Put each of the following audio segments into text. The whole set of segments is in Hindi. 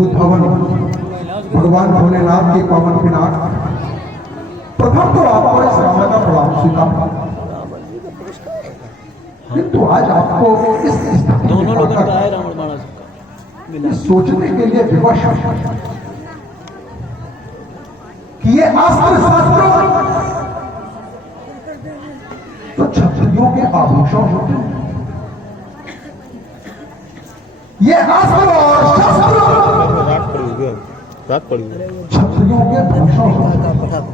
भूत भवन भगवान भोलेनाथ के पावन पिनाक, प्रथम तो आपको इस समय का प्रणाम स्वीकार, किंतु आज आपको इस स्थिति में आकर सोचने के लिए विवश कि ये अस्त्र शस्त्र तो क्षत्रियों के आभूषण होते हैं, ये अस्त्र और शस्त्र क्षत्रियों के भूषण होते हैं।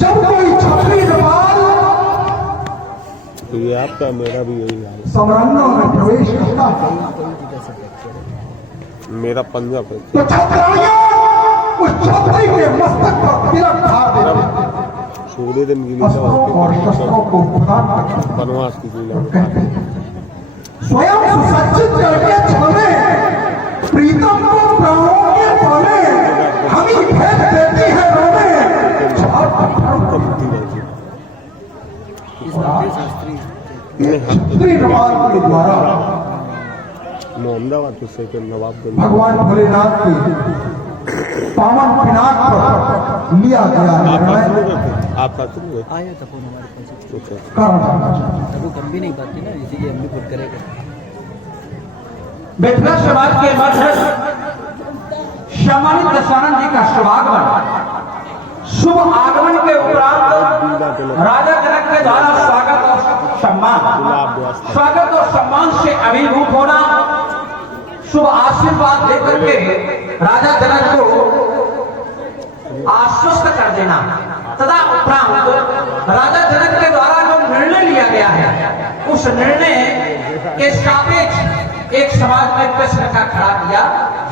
जब कोई क्षत्रिय जवान तो ये आपका मेरा भी यही हाल है, समरंगों में प्रवेश करता है मेरा पंजा पे तो क्षत्रियों उस क्षत्रिय के मस्तक पर तिलक धार देते हैं, सूर्य दिन की अस्त्रों और शस्त्रों को प्रदान करते हैं, वनवास की लीला कहते हैं स्वयं सुसज्जित करके छले प्रीतम को प्राणों के पाले, हम ही भेद देती है रोने क्षत्रिय नवाब के द्वारा मोहम्मदाबाद के सेकंड नवाब भगवान भोलेनाथ के पावन पिनाक पर लिया गया निर्णय आप साथ में आया था फोन हमारे पास, कारण वो कम भी नहीं पाती ना, इसीलिए हम भी खुद करेगा। मिथिला समाज के मध्य सम्मानित दशानंद जी का शुभागमन, शुभ आगमन के उपरांत राजा जनक के द्वारा स्वागत और सम्मान से अभिभूत होना, शुभ आशीर्वाद देकर के राजा जनक को आश्वस्त कर देना तथा उपरांत राजा जनक के द्वारा जो निर्णय लिया गया है उस निर्णय के सापेक्ष एक समाज में प्रश्न का खड़ा किया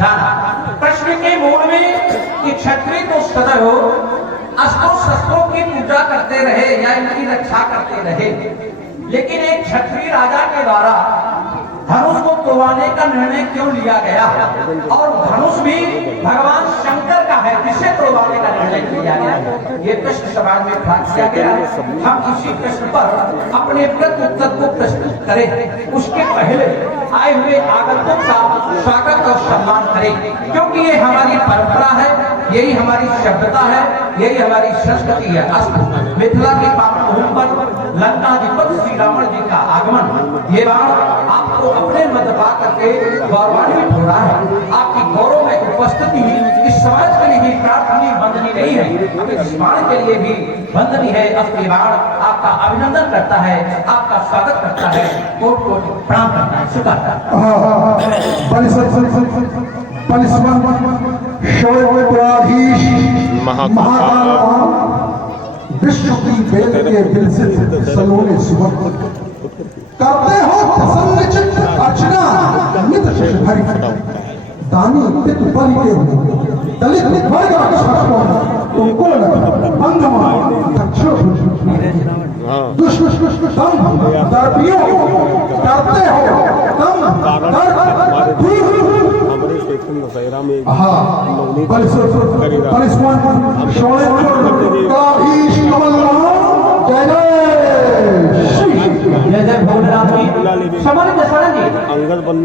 जाना। प्रश्न के मूल में कि क्षत्रिय तो सदैव हो अस्त्रों शस्त्रों की पूजा करते रहे या इनकी रक्षा करते रहे, लेकिन एक क्षत्रिय राजा के द्वारा धनुष को तोड़वाने का निर्णय क्यों लिया गया, और धनुष भी भगवान शंकर का है, किसे तोड़वाने का निर्णय लिया गया, ये प्रश्न समाज में खड़ा किया गया। हम इसी प्रश्न पर अपने प्रत्युत्तर को प्रस्तुत करें, उसके पहले आए हुए आगंतुक का स्वागत और सम्मान करें, क्योंकि ये हमारी परंपरा है, यही हमारी सभ्यता है, यही हमारी संस्कृति है। मिथिला के पावन भूमि पर लंकाधिपति श्री रावण जी का आगमन, ये बाण आपको अपने मध्य पा करके गौरवान्वित हो रहा है। आपकी गौरव में उपस्थिति इस समाज के लिए भी प्रार्थनीय वंदनीय नहीं है, इस बाण के लिए भी वंदनीय है। अब ये बाण आपका अभिनंदन करता है, आपका स्वागत करता है, कोट कोट प्रणाम करता है, स्वीकारता है। महाकाल विश्व की वेद के विलसित सलोने सुबह करते हो प्रसन्न चित्त अर्चना नित शिष भरी, दानी पित बलि के हो दलित वर्ग तुमको बंधमा दर्पियों करते हो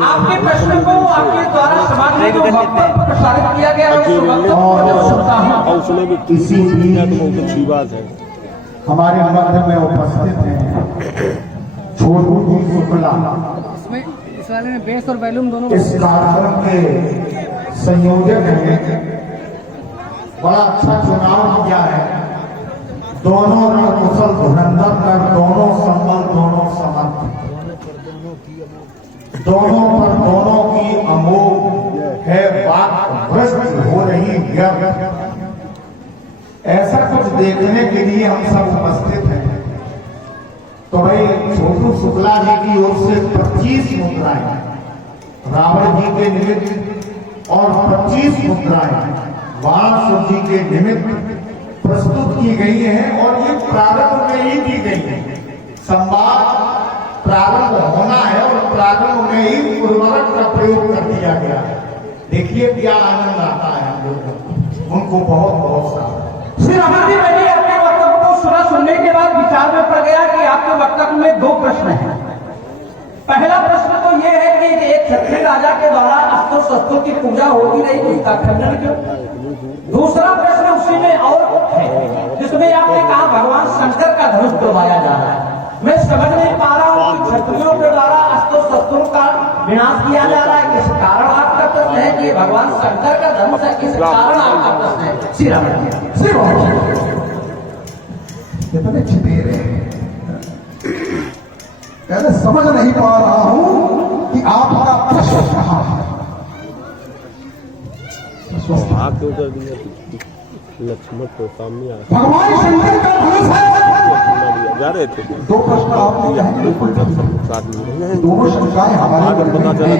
आपके प्रश्न को आपके द्वारा समाज में जो वक्तव्य प्रसारित किया गया है उस वक्तव्य को सुनता हूं। उसने भी किसी भी बहुत अच्छी बात है हमारे मध्य में उपस्थित हैं छोटू जी शुक्ला, इसमें इस वाले में बेस और वैल्यूम दोनों इस कार्यक्रम के संयोजक हैं। बड़ा अच्छा चुनाव किया है, दोनों रणकुशल धुरंधर कर, दोनों संबल, दोनों समर्थ, दोनों पर दोनों की अमोघ है बात भ्रष्ट हो रही व्यर्थ। ऐसा कुछ देखने के लिए हम सब उपस्थित हैं। तो भाई छोटू शुक्ला जी की ओर से 25 मुद्राएं रावण जी के निमित्त और 25 मुद्राएं वाणसुर जी के निमित्त प्रस्तुत की गई हैं, और ये प्रारंभ में ही दी गई है। संवाद प्रारंभ होना है और प्रारंभ में ही उर्वरक का प्रयोग कर दिया गया है। देखिए क्या आनंद आता है हम लोगों, उनको बहुत बहुत सारा। श्री रावण जी, मैंने आपके वक्तव्य को सुनने के बाद विचार में पड़ गया कि आपके वक्तव्य में दो प्रश्न हैं। पहला प्रश्न तो यह है कि एक क्षत्रिय राजा के द्वारा अस्त्र शस्त्रों की पूजा होती रही, उसका खंडन क्यों? दूसरा प्रश्न उसी में और है, जिसमें आपने कहा भगवान शंकर का धनुष तोड़वाया जा रहा है। मैं समझ नहीं पा रहा हूँ कि क्षत्रियों के द्वारा अस्त्र शस्त्रों का विनाश किया जा रहा है, इस कारण आपका प्रश्न है कि भगवान शंकर का धनुष है, इस कारण आपका प्रश्न है। श्री राम श्री राम कितने छिपेरे कहते समझ नहीं पा रहा हूं कि आपका प्रश्न कहां है। हाथ क्यों कर दिया? लक्ष्मण तो सामने आ भगवान शंकर का धनुष है। जा रहे थे दो प्रश्न आपने कहे बिल्कुल दोनों शंकाएं हमारे पता चला,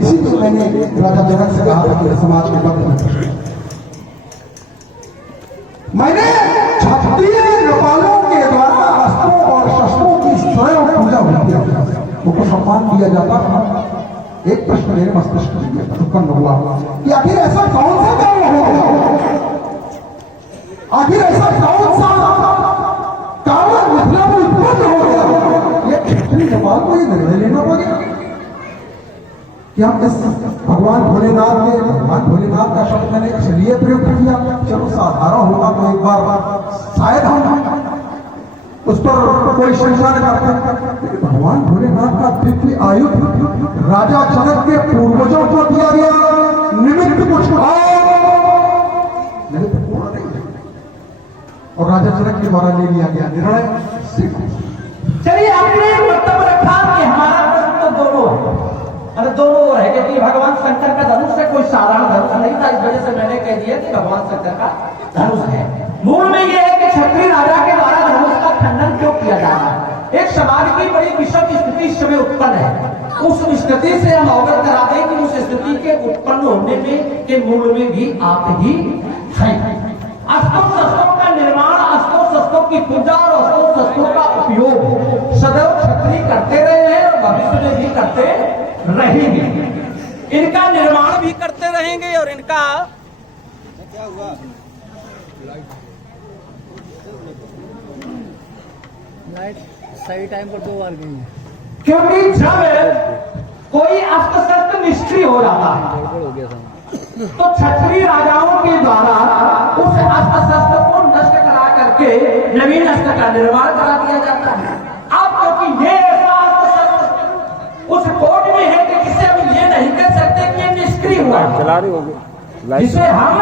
इसीलिए मैंने राजा जनक से कहा था कि समाज के बंद मैंने क्षत्रिय नेपालों के द्वारा अस्त्रों और शस्त्रों की स्वयं पूजा होती है, उनको सम्मान दिया जाता था। एक प्रश्न मेरे मस्तिष्क में उत्पन्न हुआ कि आखिर ऐसा कौन सा कारण हो, आखिर ऐसा कौन सा कारण मिथिला में उत्पन्न हो गया, ये क्षत्रिय नेपाल को ये निर्णय लेना पड़ेगा कि हम इस भगवान भोलेनाथ का शब्द मैंने इसलिए प्रयोग किया, चलो साधारण होगा तो एक बार शायद हम उस पर कोई शंका न करते। भगवान भोलेनाथ का दिव्य आयुध राजा जनक के पूर्वजों को दिया गया, निमित्त कुछ निमित्त पूर्ण नहीं है, और राजा जनक के द्वारा ले लिया गया निर्णय। चलिए आपने एक वक्तव्य रखा कि हमारा प्रश्न तो दोनों है, अरे दोनों ओर है, क्योंकि भगवान शंकर का धनुष है, कोई साधारण धनुष नहीं था, इस वजह से मैंने कह दिया कि भगवान शंकर का धनुष है। मूल में यह है कि क्षत्रिय राजा के द्वारा धनुष का खंडन क्यों किया जा रहा है। एक समाज की बड़ी विषम स्थिति इस समय उत्पन्न है, उस स्थिति से हम अवगत करा दें कि उस स्थिति के उत्पन्न होने में के मूल में भी आप ही हैं। अस्त्रों शस्त्रों का निर्माण, अस्त्रों शस्त्रों की पूजा और अस्त्रों शस्त्रों का उपयोग सदैव क्षत्रिय करते रहे हैं और भविष्य में भी करते रहेंगे। इनका निर्माण भी करते रहेंगे और इनका क्या हुआ लाइट सही टाइम पर 2 बार गई है, क्योंकि जब कोई अस्त्र शस्त्र निष्क्रिय हो जाता है गड़बड़ हो गया था, तो क्षत्रिय राजाओं के द्वारा उस अस्त्र शस्त्र को नष्ट करा करके नवीन अस्त्र का निर्माण करा दिया जाता है। अब क्योंकि ये ऐसा अस्त्र शस्त्र उस कोड में है कि जिसे हम ये नहीं कह सकते कि ये निष्क्रिय हुआ है, चला रहे होंगे, जिसे हम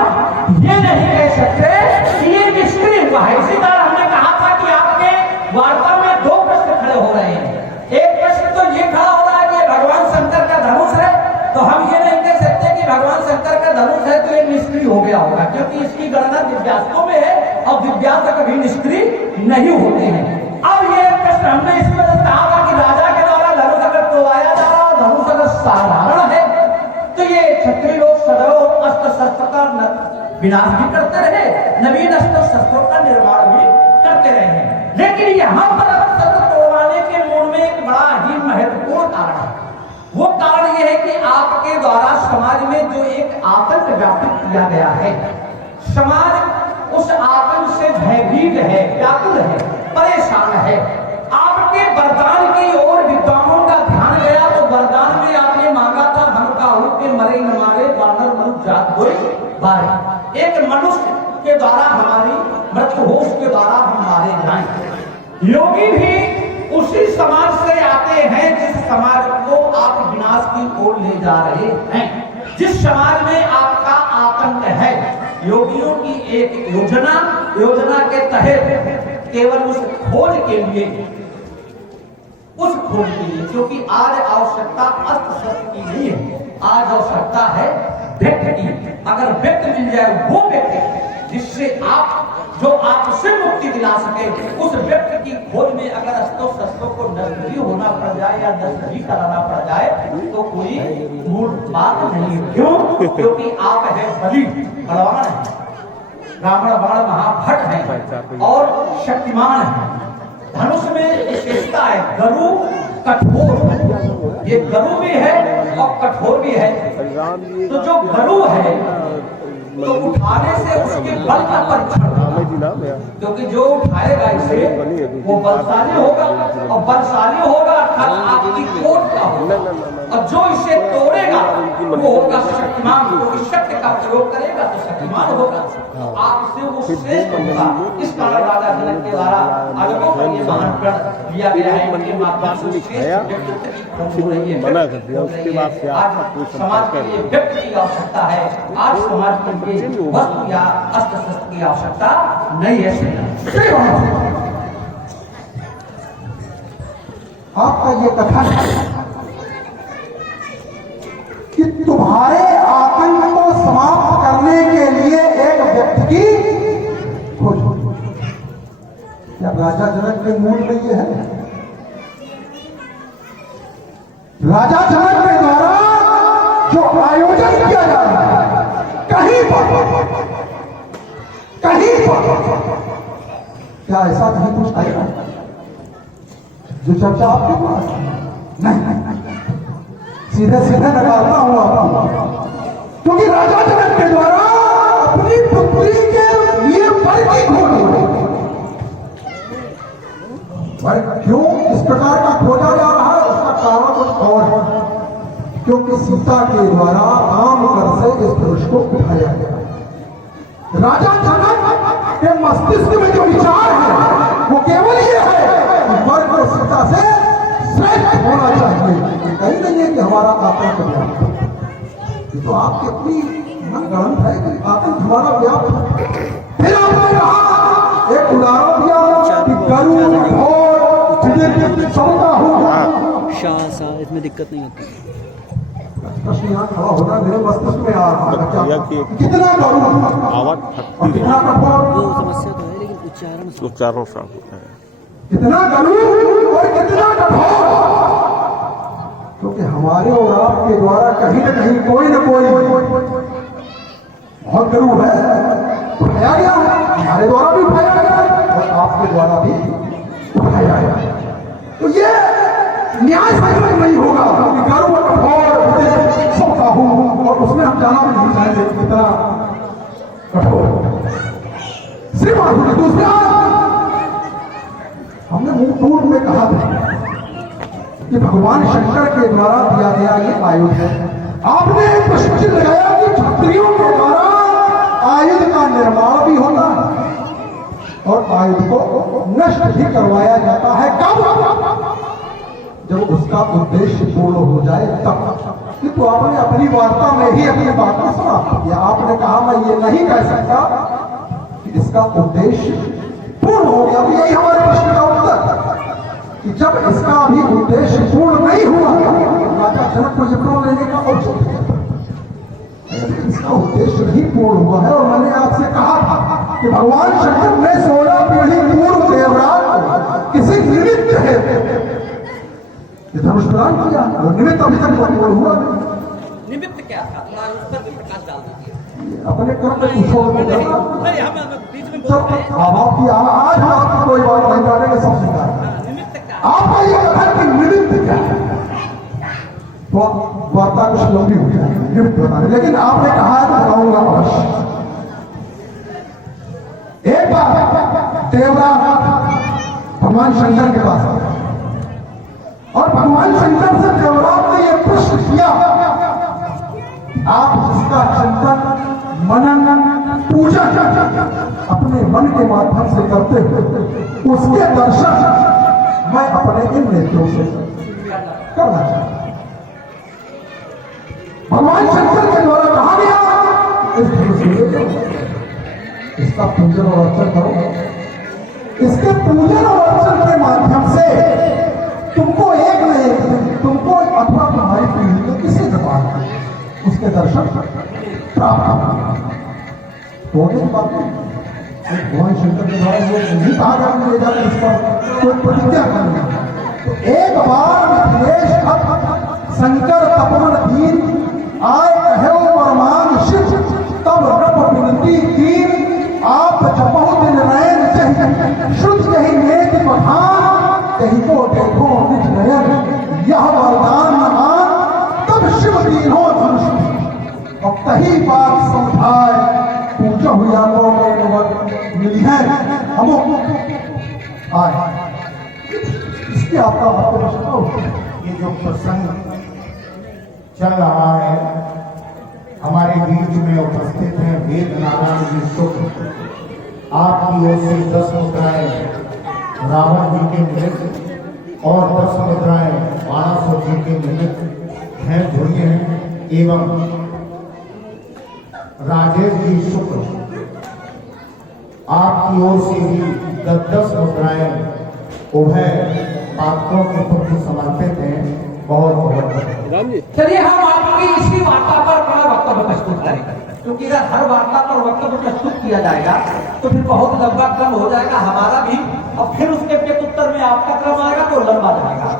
ये नहीं कह सकते कि ये निष्क्रिय हुआ है। इसी तरह हमने कहा था कि आपके वार्ता में 2 प्रश्न खड़े हो रहे हैं। एक प्रश्न तो ये खड़ा हो रहा है कि भगवान शंकर का धनुष है, तो हम ये नहीं कह सकते कि भगवान शंकर का धनुष है तो ये निष्क्रिय हो गया होगा, क्योंकि इसकी गणना दिव्यास्त्रों में है और दिव्यास्त्र कभी निष्क्रिय नहीं होते हैं। अब ये प्रश्न हमने इस वजह से कहा था कि राजा के द्वारा धनुष अगर तोड़वाया जा रहा और धनुष अगर साधारण है तो ये क्षत्रिय लोग सदैव अस्त्र शस्त्र का विनाश भी करते रहे, नवीन अस्त्र शस्त्रों का निर्माण भी करते रहे। लेकिन यहाँ पर अस्त्र तोड़वाने के मूल में एक बड़ा ही महत्वपूर्ण कारण है। वो कारण यह है कि आपके द्वारा समाज में जो एक आतंक व्यापित किया गया है, समाज उस आतंक से भयभीत है, व्याकुल है, परेशान है। आपके वरदान की ओर विद्वानों का ध्यान गया तो वरदान में आपने मांगा था हम काहू के मरे न मारे वानर मनुष्य जात कोई बारे, एक मनुष्य के द्वारा हमारी मृत्यु हो, उसके द्वारा हम मारे जाएं। योगी भी उसी समाज से आते हैं जिस समाज को आप विनाश की ओर ले जा रहे हैं, जिस समाज में आपका आतंक है। योगियों की एक योजना के तहत केवल उस खोज के लिए, क्योंकि आज आवश्यकता अस्त्र शस्त्र की नहीं है, आज आवश्यकता है व्यक्ति की। अगर व्यक्ति मिल जाए, वो व्यक्ति जिससे आप जो आपसे मुक्ति दिला सके, उस व्यक्ति की खोज में अगर अस्त्रों शस्त्रों को नष्ट भी होना पड़ जाए या नष्ट भी कराना पड़ जाए तो कोई मूल बात नहीं। क्यों? क्योंकि आप है बलि, बलवान है, रावण बाण महाभट है और शक्तिमान है। धनुष में विशेषता है, गरु कठोर, ये गरु भी है और कठोर भी है। तो जो गरु है तो उठाने से उसके बल का परीक्षण होगा, क्योंकि जो उठाएगा इसे वो बलशाली होगा और बलशाली होगा अर्थात आपकी कोट का होगा, और जो इसे तोड़ेगा वो होगा शक्तिमान, वो शक्ति का प्रयोग करेगा तो शक्तिमान होगा, आपसे वो श्रेष्ठ होगा। इस कारण राजा जनक के द्वारा अरबों पर ये महान प्रण दिया गया है। इनके माध्यम से मना कर दिया, उसके बाद से आपका कोई समाज के लिए व्यक्ति की आवश्यकता है, आज समाज के लिए वस्तु या अस्त्र शस्त्र की आवश्यकता नहीं है। आपका ये कथन कि तुम्हारे आतंक को समाप्त करने के लिए एक व्यक्ति की खोज, क्या राजा जनक के मूल में ये है? राजा जनक के द्वारा जो आयोजन किया जा रहा है कहीं पर क्या ऐसा कहीं कुछ आएगा जो चर्चा आपके पास नहीं, सीधे सीधे नकारता हूं आपको, क्योंकि राजा जनक के द्वारा अपनी पुत्री के लिए वर की खोज हो रही है। क्यों इस प्रकार का खोजा जा रहा है, उसका कारण कुछ और है, क्योंकि सीता के द्वारा आम कर से इस पुरुष को उठाया गया। राजा जनक के मस्तिष्क में जो विचार है वो केवल ये है कि वर को सीता से श्रेष्ठ होना चाहिए। कहीं नहीं है कि हमारा आतंक व्याप्त, ये तो आपकी अपनी मन गणन है कि आतंक हमारा व्याप्त। फिर आपने कहा एक उदाहरण दिया कि गरुड़ घोड़ सबका होगा, शाह इसमें दिक्कत नहीं होती। प्रश्न यहाँ खड़ा होना मेरे मस्तिष्क में आ रहा है, कितना गरुड़ आवाज और कितना कठोर, वो समस्या तो है लेकिन उच्चारण साफ होता है। कितना गरुड़ और कितना कठोर, क्योंकि हमारे और आपके द्वारा कहीं न कहीं कोई न कोई बहुत गरुड़ है उठाया गया, हमारे द्वारा भी उठाया गया और आपके द्वारा भी उठाया गया। तो ये न्याय संगत नहीं होगा कि गरुड़ और कठोर सबका हूं, और उसमें हम जाना भी नहीं चाहेंगे कितना कठोर। श्रीमान दूसरा हमने मुंह पूर्व में कहा था कि भगवान शंकर के द्वारा दिया गया ये आयुध है। आपने प्रश्न लगाया कि क्षत्रियों के द्वारा आयुध का निर्माण भी होता है और आयुध को नष्ट भी करवाया जाता है। कब? जब उसका उद्देश्य पूर्ण हो जाए तब। किंतु आपने अपनी वार्ता में ही अपनी बात को समाप्त किया। आपने कहा मैं ये नहीं कह सकता कि इसका उद्देश्य पूर्ण हो गया। तो यही हमारे प्रश्न का उत्तर कि जब इसका भी उद्देश्य पूर्ण नहीं हुआ राजा जनक को ये प्रण लेने का औचित्य है। इसका उद्देश्य नहीं पूर्ण हुआ है और मैंने आपसे कहा था कि भगवान शंकर ने 16 पीढ़ी पूर्व देवराज को किसी निमित्त है धनुष प्रदान किया और निमित्त अभी तक पूर्ण हुआ नहीं। निमित्त क्या था, थोड़ा उस पर भी प्रकाश डाल दीजिए। अपने कर्म में पूछो आपकी आज हम आपकी कोई बात नहीं करेंगे, सब स्वीकार आपका ये कथन कि निमित्त क्या है तो वार्ता कुछ लंबी हो जाएगी निमित्त बताने, लेकिन आपने कहा है तो बताऊंगा अवश्य। एक बार देवराज भगवान शंकर के पास आया और भगवान शंकर से देवराज ने यह प्रश्न किया, आप जिसका चिंतन मनन पूजा अपने मन के माध्यम से करते हो उसके दर्शन मैं अपने इन नेत्रों से करना चाहता हूं। भगवान शंकर के द्वारा कहा गया इस धनुष को इसका पूजन और अर्चन करो, इसके पूजन और अर्चन के माध्यम से तुमको एक न एक दिन तुमको अथवा तुम्हारी पीढ़ी के किसी प्रकार उसके दर्शन प्राप्त होंगे। होने की बात नहीं, भगवान शंकर के द्वारा वो नहीं कहा जाकर ले जाकर इस पर कोई प्रतिज्ञा करना। तो एक बार मिथिलेश शंकर तपोवन दीन आय कहो परमान शिव तब रब विनती दीन आप जपो दिन नयन चहि श्रुत यही नेत पठान कहीं को देखो निज नयन यह वरदान मान तब शिव दीनो धनुष और तही बात समझाए पूजा हुआ मिली है हम आए। इसके आपका ये जो प्रसंग चल रहा है। हमारे बीच में उपस्थित हैं वेद नारायण जी शुक्ल, आपकी ओर से 10 मुद्राएं रावण जी के निमित्त और 10 मुद्राएं बाणासुर जी के निमित्त हैं धुरिए हैं एवं राजेश जी शुक्ल, आपकी ओर से भी 10 मुद्राएं उभय पात्रों के प्रति समर्पित हैं। बहुत बहुत राम जी चलिए हम आपकी इसी वार्ता पर अपना वक्तव्य प्रस्तुत करेंगे, क्योंकि अगर हर वार्ता पर वक्तव्य प्रस्तुत किया जाएगा तो फिर बहुत लंबा क्रम हो जाएगा हमारा भी, और फिर उसके प्रत्युत्तर में आपका क्रम आएगा तो लंबा जाएगा।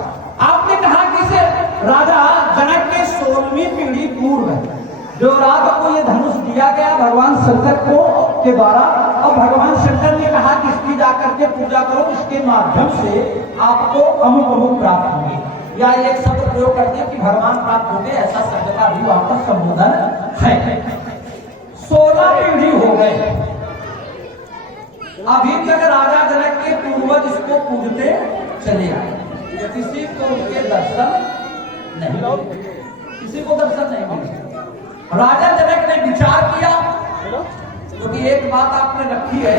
आपने कहा कि इसे राजा जनक के 16वीं पीढ़ी पूर्व जो रात को ये धनुष दिया गया भगवान शंकर को के द्वारा, और भगवान शंकर ने कहा कि इसकी जाकर के पूजा करो, इसके माध्यम से आपको अमुक अमुक प्राप्त होंगे, या एक शब्द प्रयोग करते हैं कि भगवान प्राप्त होंगे, ऐसा शब्द का भी वहां पर संबोधन है। 16 पीढ़ी हो गए, अभी तक राजा जनक के पूर्वज इसको पूजते चले आए, किसी को उनके दर्शन नहीं, किसी को दर्शन नहीं मिले। राजा जनक ने विचार किया, क्योंकि एक बात आपने रखी है,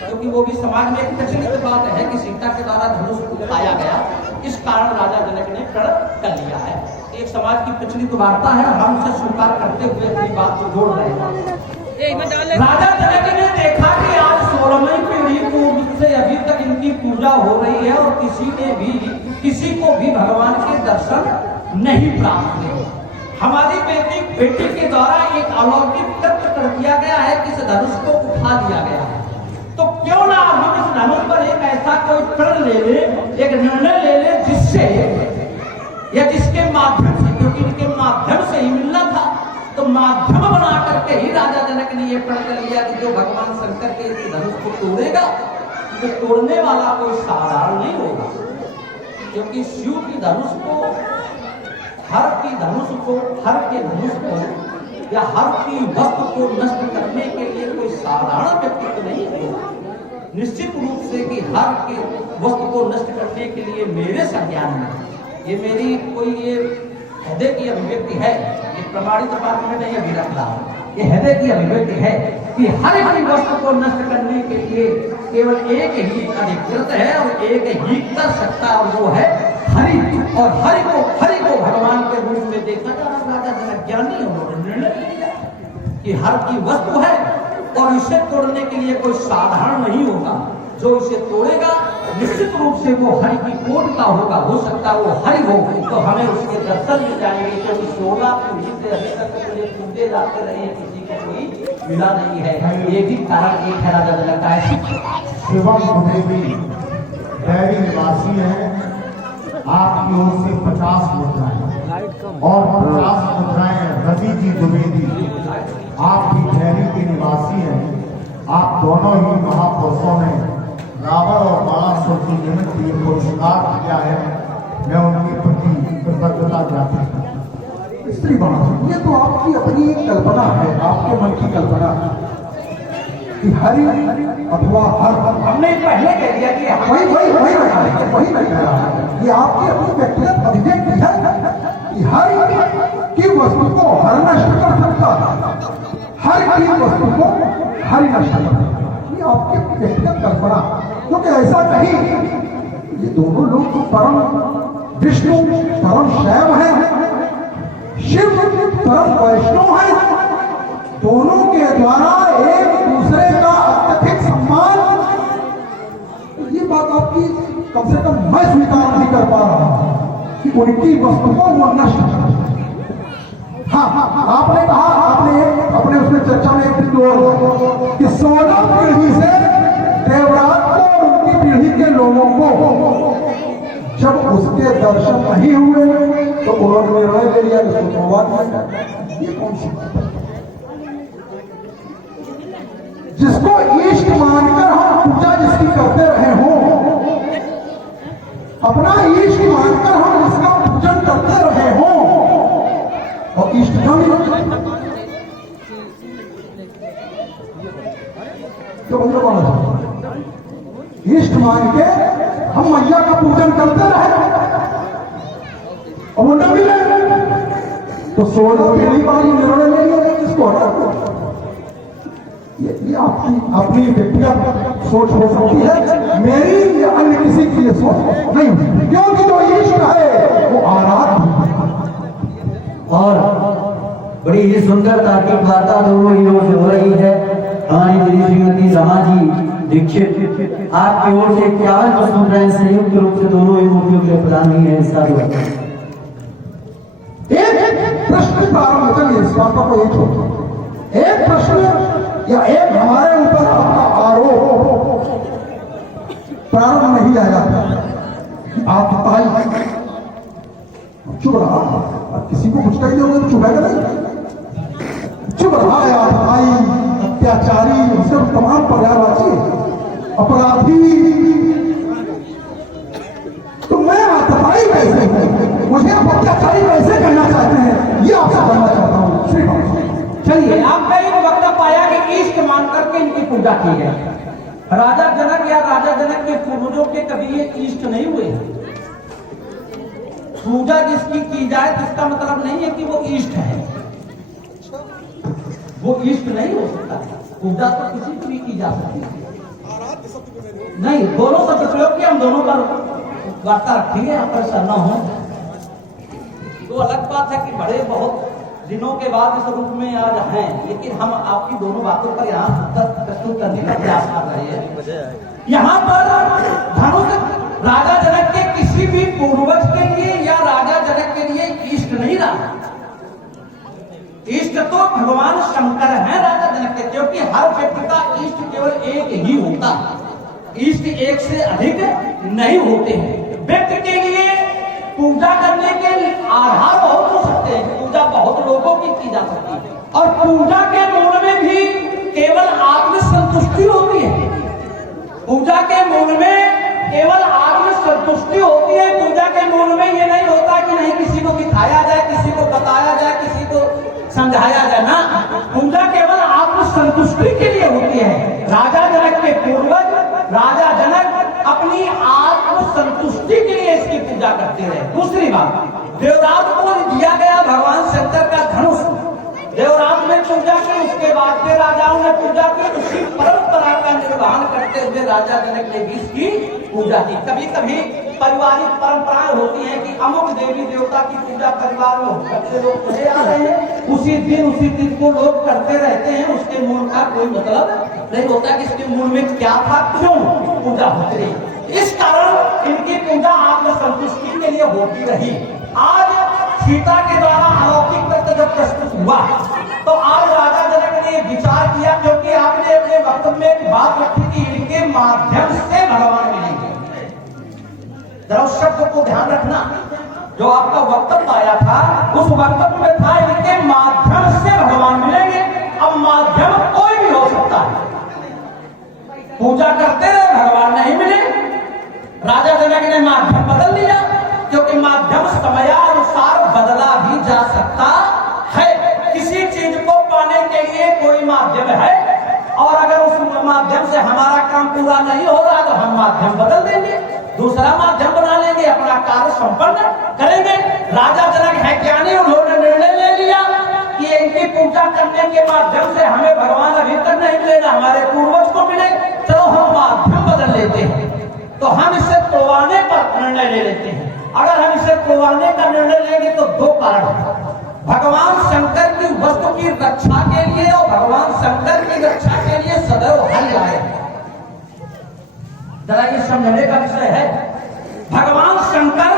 क्योंकि वो भी समाज में एक प्रचलित बात है कि सीता के द्वारा धनुष उठाया गया, इस कारण राजा जनक ने प्रण कर लिया है। एक समाज की प्रचलित वार्ता है, हम उसे स्वीकार करते हुए अपनी बात को जोड़ रहे हैं। राजा जनक ने देखा कि आज 16वीं पीढ़ी पूर्व से अभी तक इनकी पूजा हो रही है और किसी को भी भगवान के दर्शन नहीं प्राप्त हुए। हमारी बेटी के द्वारा एक अलौकिक तत्व कर दिया गया है कि इस धनुष को उठा दिया गया है, तो क्यों ना हम इस धनुष पर एक ऐसा कोई प्रण ले ले, एक निर्णय ले ले जिससे या जिसके माध्यम से, क्योंकि इनके माध्यम से ही मिलना था, तो माध्यम बना करके ही राजा जनक ने यह प्रण कर लिया कि जो भगवान शंकर के इस धनुष को तोड़ेगा, तो तोड़ने वाला कोई साधारण नहीं होगा, क्योंकि शिव की धनुष को, हर की धनुष को, हर के धनुष को या हर की वस्तु को नष्ट करने के लिए कोई साधारण व्यक्ति नहीं है। निश्चित रूप से कि हर के वस्तु को नष्ट करने के लिए मेरे संज्ञान में, ये मेरी कोई ये हृदय की अभिव्यक्ति है, ये प्रमाणित बात में नहीं अभी रख रहा, ये हृदय की अभिव्यक्ति है कि हर की वस्तु को नष्ट करने के लिए केवल एक ही अधिकृत है और एक ही कर सकता है, और वो है हरि। और हरि को भगवान के रूप में देखा जा रहा। राजा जनक ज्ञानी, उन्होंने निर्णय लिया कि हर की वस्तु है और इसे तोड़ने के लिए कोई साधारण नहीं होगा, जो इसे तोड़ेगा निश्चित रूप से वो हरि की कोट का होगा, हो सकता है वो हरि हो, तो हमें उसके दर्शन मिल जाएंगे, क्योंकि 16 पीढ़ी से अभी तक तो पूजे जाते रहे, किसी को कोई मिला नहीं है। ये भी कारण एक है राजा जनक का। शिवम देवी डेयरी निवासी है, आपकी ओर से 50 मुद्राएं और 50 मुद्राएं रवि जी द्विवेदी, आप भी डेयरी के निवासी हैं। आप दोनों ही महापुरुषों ने रावण और बाणासुर के निमित्त ये पुरस्कार किया है, मैं उनके प्रति कृतज्ञता ज्ञापित करता हूं। स्त्री बाणासुर, ये तो आपकी अपनी एक कल्पना है, आपके मन की कल्पना कि हरि अथवा हर, हमने पहले कह दिया कि वही मैं कह रहा हूं, ये आपकी अपनी व्यक्तिगत अभिव्यक्ति है कि हरि की वस्तु को हर नष्ट कर सकता है, हर की वस्तु को हरि नष्ट कर सकता, ये आपकी व्यक्तिगत कल्पना। क्योंकि ऐसा नहीं, ये दोनों लोग तो परम विष्णु परम शैव है, शिव परम वैष्णव है, दोनों के द्वारा एक दूसरे का अत्यधिक सम्मान, ये बात आपकी कम से कम मैं स्वीकार नहीं कर पा रहा हूं कि उनकी वस्तु को वो नष्ट कर। हाँ, आपने कहा, आपने अपने उसमें चर्चा में एक जोड़ कि 16 पीढ़ी से देवराज को और उनकी पीढ़ी के लोगों को जब उसके दर्शन नहीं हुए तो उन्होंने निर्णय ले लिया कि उसको, ये कौन सी बात है? जिसको इष्ट मानकर हम पूजा जिसकी करते रहे हो, अपना इष्ट मानकर हम जिसका पूजन करते रहे हो, और इष्ट न मिले तो इष्ट मान के हम मैया का पूजन करते रहे और वो न मिले, तो 16 पहली बार निर्णय ले लिया कि इसको हटा दो। ये आपकी अपनी व्यक्तिगत सोच हो सकती है, मेरी या अन्य किसी की ये सोच नहीं होती, क्योंकि जो ईश्वर है वो आराध्य और बड़ी ही सुंदर तार्किक वार्ता दोनों हीरो से हो रही है। हमारी दीदी श्रीमती रमा जी दीक्षित आपकी ओर से 51 प्रश्नोत्तराएं संयुक्त रूप से दोनों ही मूर्तियों के लिए प्रदान हुई है। हिस्सा दो एक प्रश्न प्रारंभ करिए, इस बात को एक छोड़, एक प्रश्न या एक हमारे ऊपर आपका आरोप प्रारंभ नहीं आया कि आप ताई चुप रहा, अब किसी को कुछ कही दोगे तो चुपेगा नहीं, चुप रहा है आप ताई अत्याचारी सब तमाम पर्यावाची अपराधी, तो मैं आतताई कैसे हूं, मुझे आप अत्याचारी कैसे कहना चाहते हैं, ये आपसे जानना चाहता हूं। श्री भगवान चलिए, आपका एक वक्तव्य पाया कि इष्ट मान करके इनकी पूजा की गई। राजा जनक या राजा जनक के पूर्वजों के कभी ये इष्ट नहीं हुए। पूजा जिसकी की जाए इसका मतलब नहीं है कि वो इष्ट है, वो इष्ट नहीं हो सकता। पूजा तो किसी को भी की जा सकती है। नहीं, दोनों शब्द प्रयोग किया, हम दोनों का वार्ता रखेंगे, आप परेशान न हो। तो अलग बात है कि बड़े बहुत दिनों के बाद इस रूप में आज हैं, लेकिन हम आपकी दोनों बातों पर यहाँ उत्तर प्रस्तुत करने का प्रयास कर रहे हैं। यहाँ पर धनुष राजा जनक के किसी भी पूर्वज के लिए या राजा जनक के लिए इष्ट नहीं रहा। इष्ट तो भगवान शंकर है राजा जनक के, क्योंकि हर व्यक्ति का इष्ट केवल एक ही होता है, इष्ट एक से अधिक नहीं होते हैं। व्यक्ति के लिए पूजा करने के आधार बहुत हो सकते हैं, पूजा बहुत लोगों की जा सकती है, और पूजा के मूल में भी केवल आत्म संतुष्टि होती है। पूजा के मूल में केवल आत्म संतुष्टि होती है। पूजा के मूल में ये नहीं होता कि नहीं किसी को दिखाया जाए, किसी को बताया जाए, किसी को समझाया जाए ना। पूजा केवल आत्म संतुष्टि के लिए होती है। राजा जनक के पूर्वज राजा जनक अपनी आत्म संतुष्टि के लिए इसकी पूजा करते रहे। दूसरी बात, देवराज को दिया गया भगवान शंकर का धनुष, देवराज ने पूजा की, उसके बाद के राजाओं ने पूजा की, उसी परंपरा का निर्वहन करते हुए राजा जनक ने भी इसकी पूजा की। कभी कभी पारिवारिक परंपराएं होती हैं कि अमुक देवी देवता की पूजा परिवार में करते लोग चले आ रहे हैं, उसी दिन को लोग करते रहते हैं, उसके मूल का कोई मतलब नहीं होता कि इसके मूल में क्या था, क्यों पूजा होती रही। इस कारण इनकी पूजा आत्मसंतुष्टि के लिए होती रही। आज सीता के द्वारा अलौकिक तत्व जब प्रस्तुत हुआ तो आज राजा जनक ने विचार किया, क्योंकि आपने अपने वक्तव्य में एक बात रखी थी, इनके माध्यम से भगवान मिलेंगे। जरा उस शब्द को ध्यान रखना, जो आपका वक्तव्य आया था उस वक्तव्य में था इनके माध्यम से भगवान मिलेंगे। अब माध्यम कोई भी हो सकता है, पूजा करते रहे भगवान नहीं मिले, राजा जनक ने माध्यम बदल दिया, क्योंकि माध्यम समयानुसार बदला भी जा सकता है। किसी चीज को पाने के लिए कोई माध्यम है, और अगर उस माध्यम से हमारा काम पूरा नहीं हो रहा तो हम माध्यम बदल देंगे, दूसरा माध्यम बना लेंगे, अपना कार्य संपन्न करेंगे। राजा जनक है ज्ञानी, उन्होंने निर्णय ले लिया कि इनकी पूजा करने के माध्यम से हमें भगवान अभी तक नहीं मिले, ना हमारे पूर्वज को मिले, चलो हम माध्यम बदल लेते हैं। तो हम इसे तोड़वाने पर निर्णय ले लेते हैं। अगर हम इसे तोड़वाने का निर्णय लेंगे तो दो कारण हैं, भगवान शंकर की वस्तु की रक्षा के लिए और भगवान शंकर की रक्षा के लिए सदैव हल आए। जरा ये समझने का विषय है, भगवान शंकर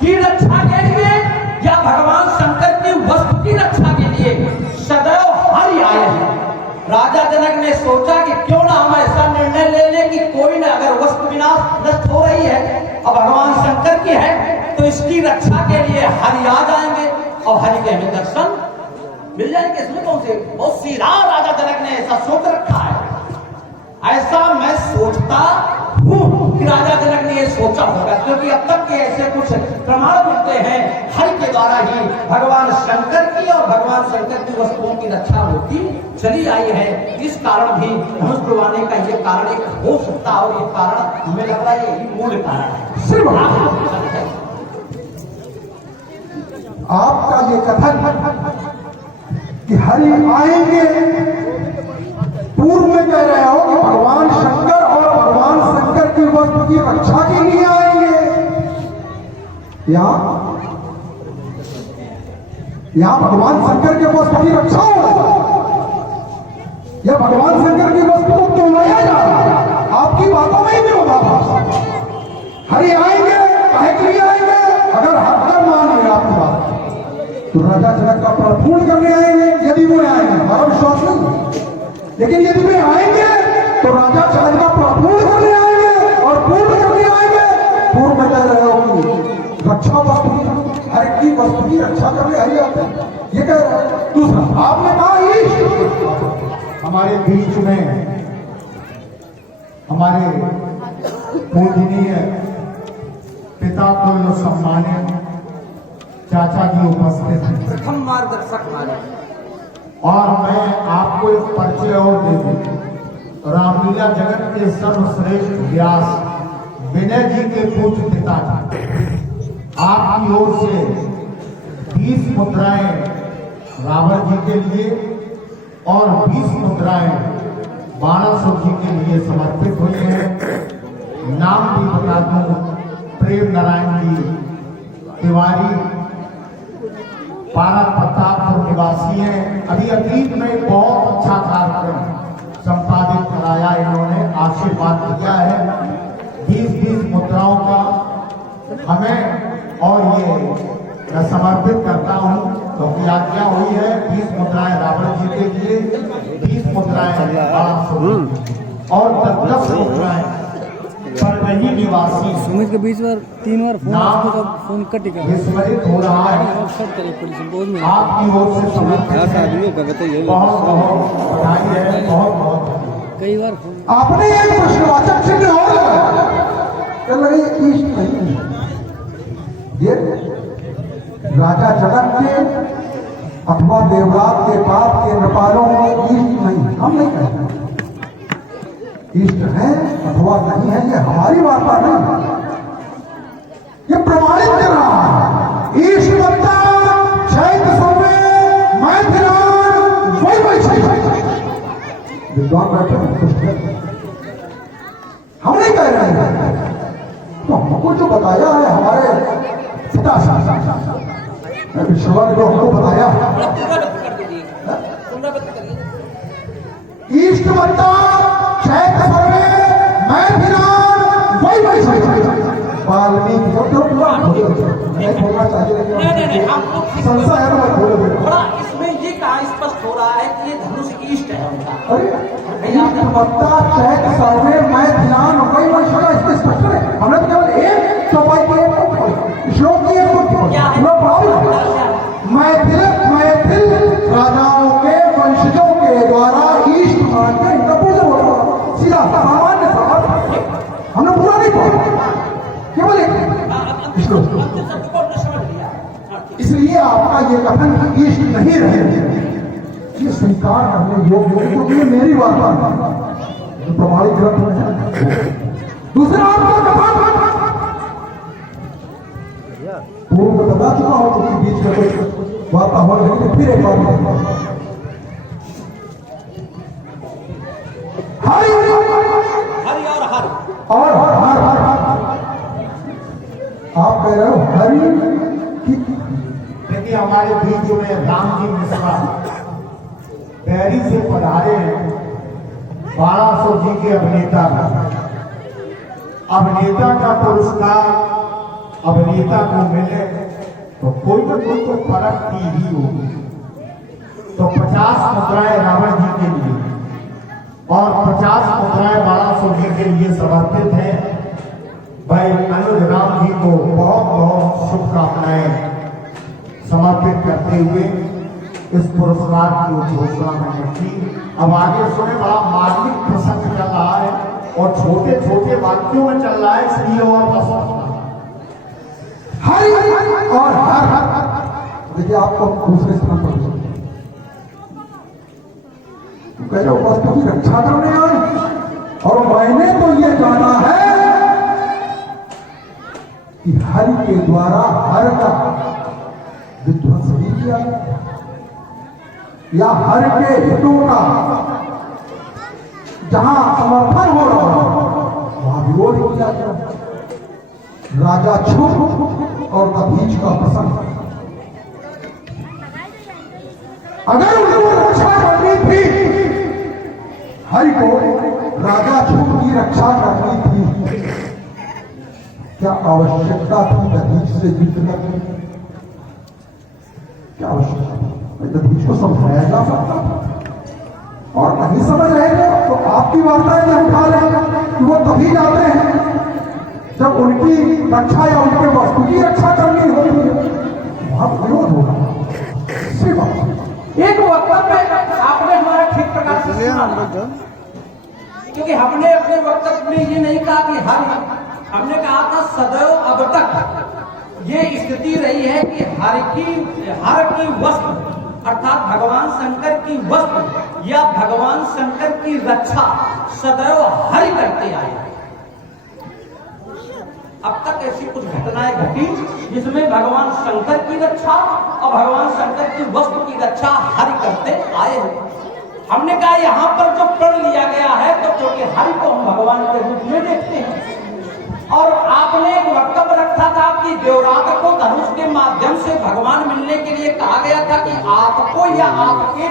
की रक्षा के लिए या भगवान शंकर की वस्तु की रक्षा के लिए सदैव हल आए हैं। राजा जनक ने सोचा कि क्यों ना हम ऐसा निर्णय ले लें कि कोई ना, अगर वस्तु विनाश नष्ट हो रही है और भगवान शंकर की है तो इसकी रक्षा के लिए हरि आ जाएंगे और हरि के हमें दर्शन मिल जाएंगे। इसमें कौन से बहुत सीधा राजा जनक ने ऐसा सोच रखा है। ऐसा मैं सोचता हूं कि राजा जनक ने यह सोचा होगा, क्योंकि अब तक के ऐसे कुछ प्रमाण मिलते हैं हरि के द्वारा ही भगवान शंकर की और भगवान शंकर की वस्तुओं की रक्षा होती चली आई है। इस कारण भी धनुष तोड़वाने का ये कारण एक हो सकता है, और ये कारण हमें लग रहा है यही मूल कारण है। आप आपका ये कथन कि हरि आएंगे, पूर्व में कह रहे हो कि भगवान शंकर और भगवान शंकर की वस्तु की रक्षा के लिए आएंगे। यहां भगवान शंकर के वस्तु की रक्षा हो या भगवान शंकर की वस्तु को तोड़ाया जा रहा है? आपकी बातों में ही विरोधाभास। हरि आएंगे, काहे के लिए आएंगे? अगर हर मान लिया आपकी बात तो राजा जनक का पूर्ण करने आएंगे, यदि वो आएंगे हमारा विश्वास नहीं। लेकिन यदि वे आएंगे तो राजा जनक का पूर्ण करने आएंगे और पूर्ण करने आएंगे। पूर्व में कह रहे हो कि रक्षा वस्तु की, हर एक की वस्तु की रक्षा करने हरि आते हैं, ये कह रहे हैं। दूसरा आपने कहा ईश, हमारे बीच में हमारे पूजनीय पिता तुल्य सम्मानित चाचा जी उपस्थित हैं प्रथम मार्गदर्शक माने। और मैं आपको एक परिचय और दे दूं। रामलीला जगत के सर्वश्रेष्ठ व्यास विनय जी के पूज्य पिता आपकी ओर से 20 मुद्राएं रावण जी के लिए और 20 मुद्राएं बाणासुर जी के लिए समर्पित हुई हैं। नाम भी बता दूं, प्रेम नारायण जी तिवारी पारा प्रतापपुर निवासी हैं। अभी अतीत में बहुत अच्छा कार्यक्रम संपादित कराया, इन्होंने आशीर्वाद दिया है 20-20 मुद्राओं का हमें, और ये मैं समर्पित करता हूं क्योंकि आज्ञा हुई है 20 मुद्राएं रावण जी के लिए, 20 मुद्राएं बाणासुर और 10 मुद्राएं परवही निवासी। सुमित के बीच बार 3 बार फोन कट गया, विस्मरित हो रहा है। आपकी ओर से समर्पित आदमियों का बताइए, बहुत बहुत बधाई है, बहुत बहुत। कई बार आपने एक प्रश्नवाचक चिन्ह और लगाया, ईस्ट नहीं, ये राजा जनक के अथवा देवराज के बाप के नृपालों में ईस्ट नहीं, हम नहीं कहते ईस्ट है अथवा नहीं है, ये हमारी वार्ता नहीं, ये प्रमाणित कर रहा है। ईस्ट बनता चैत्र सौवे मैथिलान वही विद्वान बैठे, हम नहीं कह रहे हैं, तो हमको जो बताया है हमारे पिता साहब विश्ववा ने जो हमको बताया, ईस्ट बनता चैत्र सौवे मैथिलान वही वाल्मीकि नहीं बोलना चाहिए, संशय है तो बोलो। थोड़ा इसमें ये कहा स्पष्ट हो रहा है कि ये धनुष ईष्ट है उनका। अरे ईष्टवत्ता चैत्र सौवे मैथिलान वही इसमें स्पष्ट है। हमने तो केवल एक चौपाई की एक श्लोक की एक मैथिल राजाओं के वंशजों के द्वारा ईष्ट मान के इनका पूजन होता, सीधा सामान्य समझ, हमने पूरा नहीं पढ़ा, केवल एक श्लोक। इसलिए आपका ये कथन ईष्ट नहीं रहे, ये स्वीकार करने योग्य, क्योंकि मेरी वार्ता प्रमाणिक ग्रंथ में है। दूसरा आपका कथन पूर्व में बता चुका हूं, क्योंकि बीच में कोई वार्ता हो रही है, फिर एक बार हरि और हर आप कह रहे हो हरि की। यदि हमारे बीच में राम जी मिश्रा पैरी से पधारे, बाणासुर जी के अभिनेता का पुरस्कार अभिनेता को मिले तो कोई ना कोई तो फर्क की ही होगी। तो 50 मुद्राएं रावण जी के लिए और 50 मुद्राएं बाणासुर जी के लिए समर्पित हैं। भाई अनुज राम जी को बहुत बहुत शुभकामनाएं समर्पित करते हुए इस पुरस्कार की घोषणा मैंने की। अब आगे सुने, बड़ा मार्मिक प्रसंग चल रहा है और छोटे छोटे वाक्यों में चल रहा है, इसलिए और हरि और हर। देखिए आपको दूसरे स्थान पर कह रहे वस्तु की रक्षा करने आए, और मैंने तो ये जाना है कि हरि के द्वारा हर का विध्वंस नहीं किया गया, या हर के हितों का जहां समर्थन हो रहा हो वहां विरोध किया गया। राजा छुप और दधीच का प्रसंग, अगर उनको रक्षा करनी थी, हरि को राजा छुप की रक्षा करनी थी, क्या आवश्यकता थी दधीच से युद्ध करने की? क्या आवश्यकता थी? दधीच को समझाया जा सकता था, और नहीं समझ रहे थे तो आपकी वार्ताएं में उठा रहे हैं कि वो तभी जाते हैं जब उनकी रक्षा या उनके वस्तु की रक्षा करनी होती है, वहां विरोध हो रहा है। एक वक्तव्य में आपने हमारा ठीक प्रकार से सुना, क्योंकि हमने अपने वक्तव्य में ये नहीं कहा कि हमने कहा था सदैव अब तक ये स्थिति रही है कि हर की वस्तु अर्थात भगवान शंकर की वस्तु या भगवान शंकर की रक्षा सदैव हरि करते आए। अब तक ऐसी कुछ घटनाएं घटी जिसमें भगवान शंकर की रक्षा और भगवान शंकर की वस्तु की रक्षा हरि करते आए हैं। हमने कहा यहाँ पर जो प्रण लिया गया है तो क्योंकि हरि को हम भगवान के रूप में देखते हैं, और आपने एक वक्तव्य रखा था कि देवरात को धनुष के माध्यम से भगवान मिलने के लिए कहा गया था कि आपको या आपके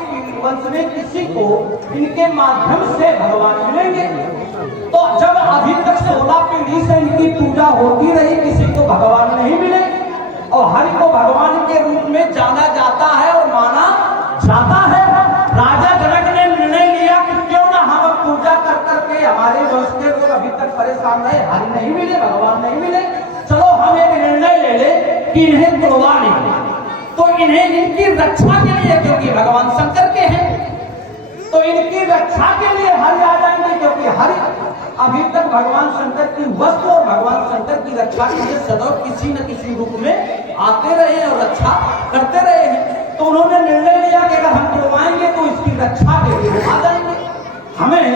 वंश में किसी को इनके माध्यम से भगवान मिलेंगे। तो जब अभी तक 16 पीढ़ी से इनकी पूजा होती रही, किसी को भगवान नहीं मिले, और हरि को भगवान के रूप में जाना जाता है और माना जाता है। राजा जनक ने निर्णय लिया कि क्यों ना हम पूजा कर करके हमारे वंश के लोग अभी तक परेशान रहे, हरि नहीं मिले, भगवान नहीं मिले, चलो हम एक निर्णय ले ले कि इन्हें तोड़वा नहीं, तो इन्हें इनकी रक्षा के लिए, क्योंकि भगवान शंकर के हैं, तो इनकी रक्षा के लिए हरि आ जाएंगे, क्योंकि हरि अभी तक भगवान शंकर की वस्तु और भगवान शंकर की रक्षा के लिए सदैव किसी न किसी रूप में आते रहे और रक्षा करते रहे हैं। तो उन्होंने निर्णय लिया कि अगर हम तोड़वाएंगे तो इसकी रक्षा के लिए आ जाएंगे, हमें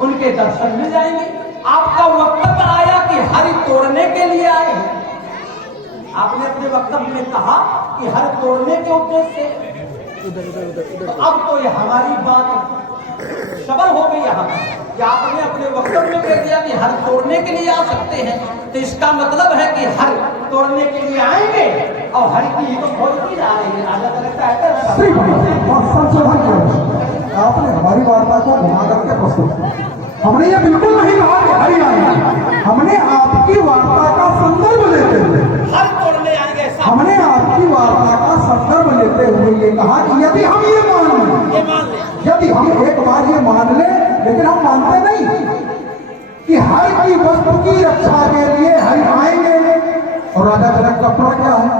उनके दर्शन मिल जाएंगे। आपका वक्तव्य आया कि हरि तोड़ने के लिए आए हैं, आपने अपने वक्तव्य में कहा कि हरि तोड़ने के उद्देश्य से, तो अब तो ये हमारी बात सबल हो गई यहाँ कि आपने अपने वक्तव्य में कह दिया कि हर तोड़ने के लिए आ सकते हैं, तो इसका मतलब है कि हर तोड़ने के लिए आएंगे और हर की तो खोजती जा रही है। राजा जनक आपने हमारी वार्ता को घुमा करके प्रस्तुत किया। हमने ये बिल्कुल नहीं कहा कि हरि आएंगे, हमने आपकी वार्ता का संदर्भ लेते हुए हर तोड़ने आएंगे, हमने आपकी वार्ता का संदर्भ लेते हुए ये कहा कि यदि हम ये मान लें, यदि हम एक बार ये मान लें, लेकिन हम मानते नहीं कि हर की वस्तु की रक्षा के लिए हरि आएंगे, और राजा जनक का प्रण क्या है,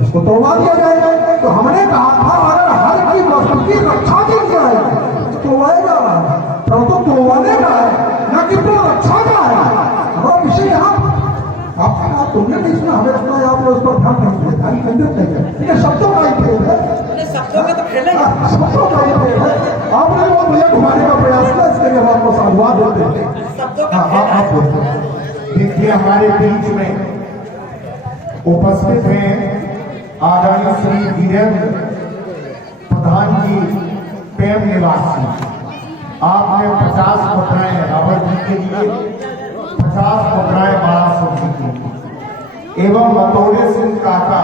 इसको तोड़वा दिया जाएगा। तो हमने कहा था अगर हर की वस्तु की रक्षा के लिए आएगी तो तोड़वाया जा रहा है, प्रण तो तोड़वाने का है, न कि प्रण रक्षा का है। हमारा विषय यहाँ आप तुमने नहीं सुना, हमें सुना, आपने उस पर ध्यान नहीं दिया, ध्यान केंद्रित नहीं किया, लेकिन शब्दों का ही खेल है, शब्दों का तो खेल है, शब्दों का ही खेल है। आपने वो मुझे घुमाने का प्रयास किया, इसके लिए हम आपको साधुवाद देते हैं। आप बोलते हैं। देखिए हमारे बीच में उपस्थित हैं आदरणीय श्री वीरेंद्र प्रधान जी, प्रेम निवासी। आपने 50 मुद्राएं रावण जी के लिए, 50 मुद्राएं बालासुर जी के लिए, एवं मतोड़े सिंह काका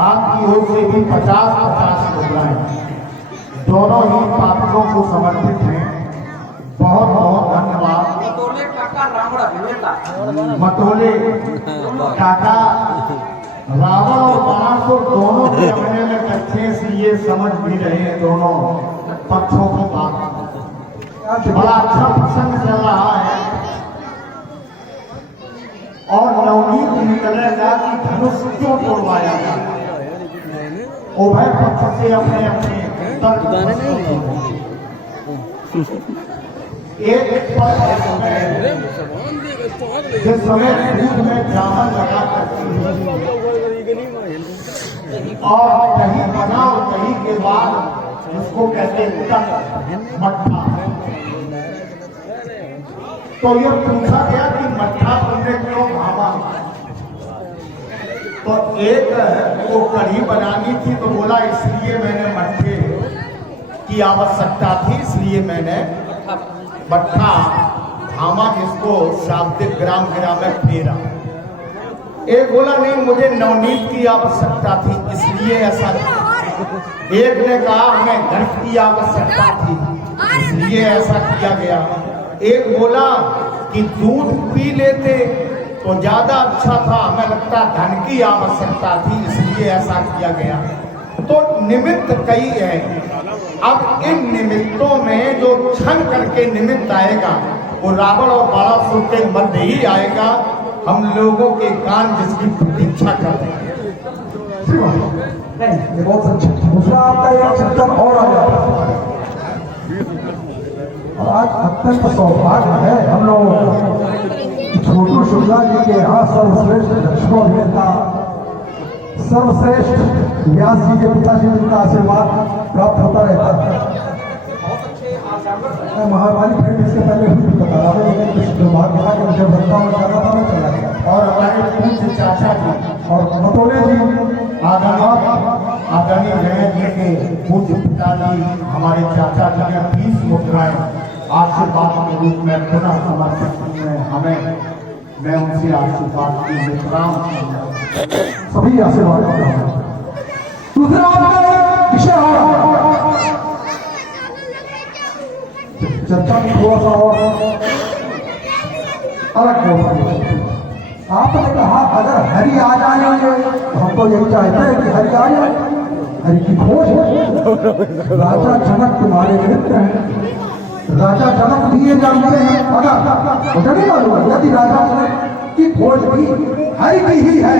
आपकी ओर से भी 50-50 मुद्राएं दोनों ही पात्रों को समर्पित हैं। बहुत बहुत धन्यवाद। मतोले काका रावण अभिनेता, मतोले काका रावण और बाणासुर दोनों के अपने में अच्छे से ये समझ भी रहे हैं दोनों पक्षों की बात। बड़ा अच्छा प्रसंग चल रहा है और नवनीत निकलेगा कि धनुष क्यों तोड़वाया गया। उभय पक्ष से अपने अपने तर्क एक पक्ष जिस समय दूध में जामन लगा करती और दही बना और दही के बाद उसको कहते हैं मट्ठा। तो यह पूछा गया कि मट्ठा तुमने क्यों भावा, तो एक को कढ़ी बनानी थी तो बोला इसलिए मैंने मट्ठे की आवश्यकता थी, इसलिए मैंने मट्ठा धामा जिसको शाब्दिक ग्राम में फेरा। एक बोला नहीं मुझे नवनीत की आवश्यकता थी इसलिए ऐसा। एक ने कहा हमें गर्भ की आवश्यकता थी इसलिए ऐसा किया गया। एक बोला कि दूध पी लेते तो ज्यादा अच्छा था, हमें लगता धन की आवश्यकता थी इसलिए ऐसा किया गया। तो निमित्त कई है। अब इन निमित्तों में जो क्षण करके निमित्त आएगा वो रावण और बाणासुर के मध्य ही आएगा। हम लोगों के कान जिसकी प्रतीक्षा कर रहे हैं। ये बहुत अच्छा। दूसरा आपका एक चिंतन और आ जाता है। और आज अत्यंत सौभाग्य है हम लोगों को छोटू शुक्ला जी के यहाँ सर्वश्रेष्ठ दर्शकों अभिनेता सर्वश्रेष्ठ व्यास जी के पिताजी जी का आशीर्वाद प्राप्त होता रहता है। मैं महामारी फिर इससे पहले भी बता रहा हूँ, लेकिन कुछ दुर्भाग्य था कि मुझे भक्ता में जाना था, मैं चला गया। और हमारे पूज्य चाचा जी और बतौले जी आदरणीय जय जी के पूज्य पिताजी हमारे चाचा जी ने 20 मुद्राएं आशीर्वाद के रूप में पुनः समर्पित की है हमें। मैं उनसे आशीर्वाद की विश्राम सभी आशीर्वाद करता हूं। दूसरा आपका विषय और चर्चा में थोड़ा सा और अलग होगा। आपने कहा अगर हरि आ जाएंगे तो हम तो यही चाहते हैं कि हरि आ जाए, हरि की खोज है। राजा जनक तुम्हारे मित्र हैं, राजा जनक भी ये जानते हैं। अगर मुझे नहीं मालूम यदि राजा जनक की खोज भी हरि की ही है,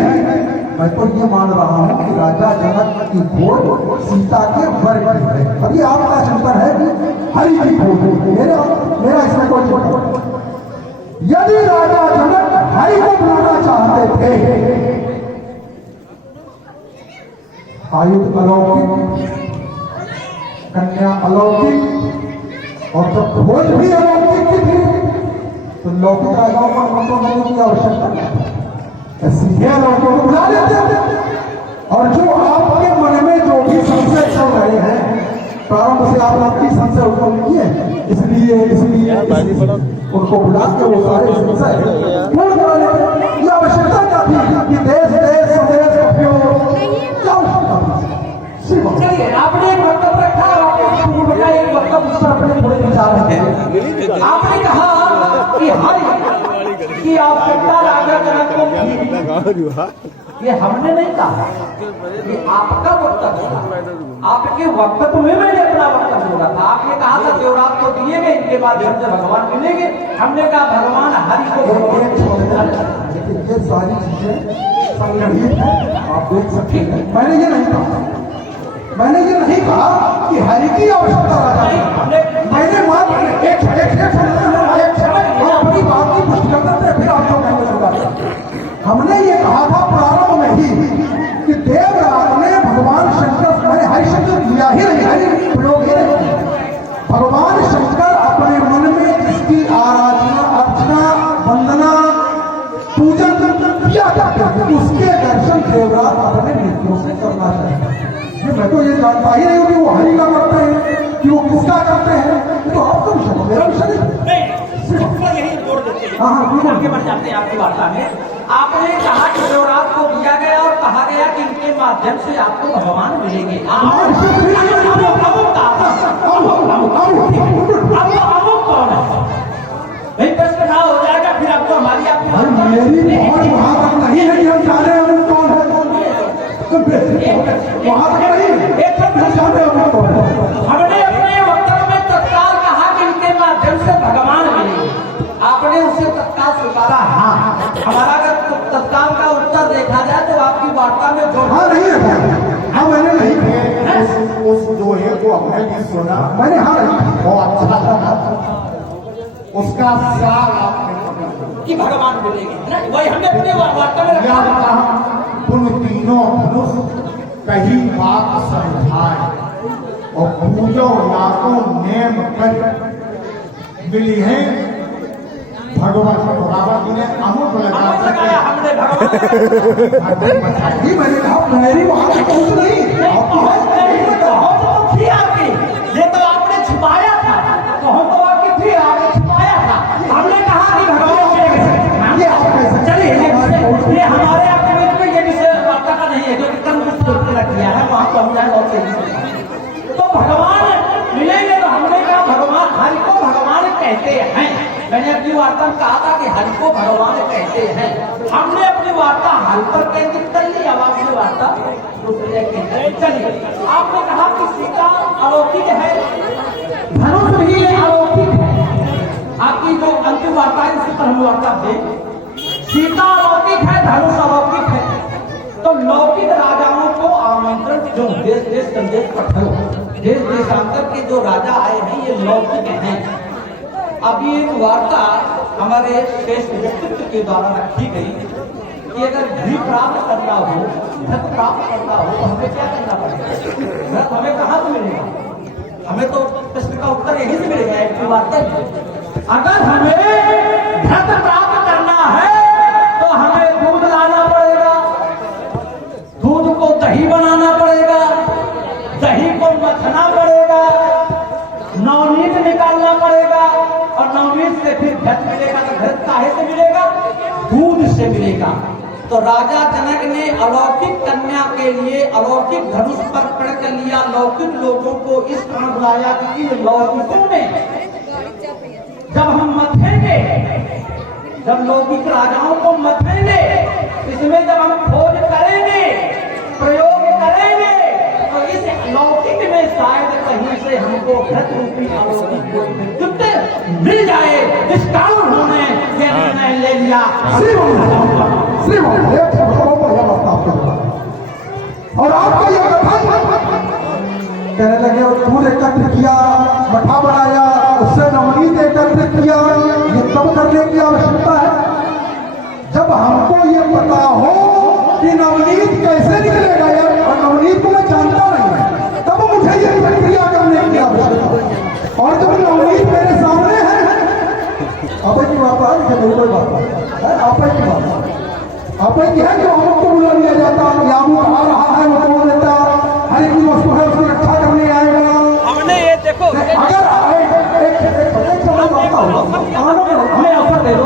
मैं तो ये मान रहा हूँ कि राजा जनक की खोज सीता के वर की है। अभी आपका चिंतन है कि हरि की खोज है। मेरा इसमें कोई चिंतन। यदि राजा जनक हरि को बुलाना चाहते थे, आयुध अलौकिक, कन्या अलौकिक और जब खोज भी अलौकिक की थी तो लौकिक राजाओं पर मंत्रों देने की आवश्यकता नहीं, सीधे अलौकिकों को बुला लेते। और जो आपके मन में जो भी संशय चल रहे हैं, प्रारंभ से आप आपकी संशय उत्पन्न किए, इसलिए उनको बुला के वो सारे संशय पूर्ण करा लेते। ये आवश्यकता क्या थी कि देश देश स्वदेश क्या चलिए आपने एक वक्तव्य रखा, एक वक्तव्य उस पर अपने थोड़े विचार हैं। आपने कहा कि हरि की आवश्यकता राजा जनक को, ये हमने नहीं कहा, ये आपका वक्तव्य था। आपके वक्तव्य में मैंने अपना वक्तव्य बोला था। आपने कहा था देवरात को दिए गए, इनके माध्यम से भगवान मिलेंगे। हमने कहा भगवान हरि को। ये सारी चीजें संगठित है, आप देख सकते हैं। मैंने ये नहीं कहा कि हरि की आवश्यकता राजा। मैंने अपनी बात की पुष्टि करते थे, फिर आपको कहने लगा। हमने ये कहा था प्रारंभ में ही कि देवरात ने भगवान शंकर, मैंने हरि शब्द दिया ही नहीं, हरि प्रयोग ही नहीं। भगवान शंकर अपने मन में जिसकी आराधना अर्चना वंदना पूजन किया जाता है, उसके दर्शन देवरात अपने नेत्रों से करना चाहिए। मैं तो ये जानता ही नहीं हूँ कि वो हरि का करते हैं कि वो किसका करते हैं। तो आपका विषय, मेरा विषय नहीं। यही जोड़ देते हैं, आगे बढ़ जाते हैं आपकी वार्ता में। आपने कहा कि देवरात को दिया गया और कहा गया कि इनके माध्यम से आपको भगवान मिलेंगे। अमुक कौन है भाई? प्रश्न ना हो जाएगा फिर आपको हमारी मेरी पहुंच वहां तक नहीं है कि हम जाने अमुक कौन है। वहां तक नहीं, हमने अपने वक्तव्य में तत्काल कहा कि इनके माध्यम से भगवान मिलेंगे। आपने उसे तत्काल स्वीकारा। हाँ, हमारा अगर तत्काल का उत्तर देखा जाए तो आपकी वार्ता में जो नहीं है। हाँ मैंने नहीं, उस दोहे को हमने भी सुना, मैंने हाँ नहीं, वो अच्छा लगा। उसका सार आपने कि भगवान मिलेंगे, वही हमने अपने वार्ता में रखा। तुम तीनों धनुष कहीं बात समझाए और पूजो यादों नेम कर मिली है भगवान बाबा जी ने अमूक लगाया हमने भगवान ही मैंने कहा मेरी वहां से पहुंच नहीं आपकी ये तो आपने छुपाया था कौन तो आपकी थी आपने छुपाया था हमने कहा कि भगवान ये आप कैसे चलिए ये हमारे आपके बीच में ये विषय वार्ता का नहीं है जो कर्म किया है वहां पर हम जाए बहुत तेजी से तो भगवान मिलेंगे तो हमने कहा भगवान हरि को भगवान कहते हैं मैंने अपनी वार्ता में कहा था कि हरि को भगवान कहते हैं हमने अपनी वार्ता हरि पर केंद्रित कर ली अब आपकी वार्ता दूसरी जगह केंद्रित चलिए आपने कहा कि सीता अलौकिक है धनुष भी अलौकिक है आपकी जो अंतिम वार्ता है इससे पहले वार्ता थे सीता अलौकिक है धनुष अलौकिक है तो लौकिक राजाओं को आमंत्रण जो देश देश संदेश पठाओ देश देशांतर के जो राजा आए हैं ये लौकिक हैं अभी एक वार्ता हमारे श्रेष्ठ व्यक्तित्व के द्वारा रखी गई कि अगर घी प्राप्त करना हो धन प्राप्त करना हो तो हमें क्या करना पड़ेगा धन हमें कहाँ से मिलेगा हमें तो प्रश्न का उत्तर यहीं से मिलेगा एक वार्ता अगर हमें धन प्राप्त करना है तो हमें दूध लाना पड़ेगा दूध को दही बनाना पड़ेगा दही को मथना पड़ेगा नवनीत निकालना पड़ेगा और नवनीत से फिर घट मिलेगा तो घट काहे से मिलेगा दूध से मिलेगा तो राजा जनक ने अलौकिक कन्या के लिए अलौकिक धनुष पर प्रण कर लिया लौकिक लोगों को इस कारण बुलाया कि इन लौकिकों में जब हम मथेंगे जब लौकिक राजाओं को मथेंगे इसमें जब हम खोज करेंगे प्रयोग करेंगे तो इस लौकिक में शायद कहीं से हमको घट रूपी अलौकिक मिल जाए इस कारण उन्होंने यह निर्णय ले लिया और आपका यह कथन कहने लगे दूध एकत्र किया मठा बनाया उससे नवनीत एकत्रित किया ये तब करने की आवश्यकता है जब हमको ये पता हो कि नवनीत कैसे निकलेगा यार और नवनीत को मैं जानता नहीं तब मुझे ये प्रक्रिया करने की आवश्यकता है और जब नवनीत मेरे सामने है आप की बात है मेरी कोई बात है आप की बात आप की है जो हमको बुला लिया जाता या वो आ रहा है वो बोल देता हर एक वस्तु है उसकी रक्षा करने आएगा हमने ये देखो अगर आए हमें अवसर दे दो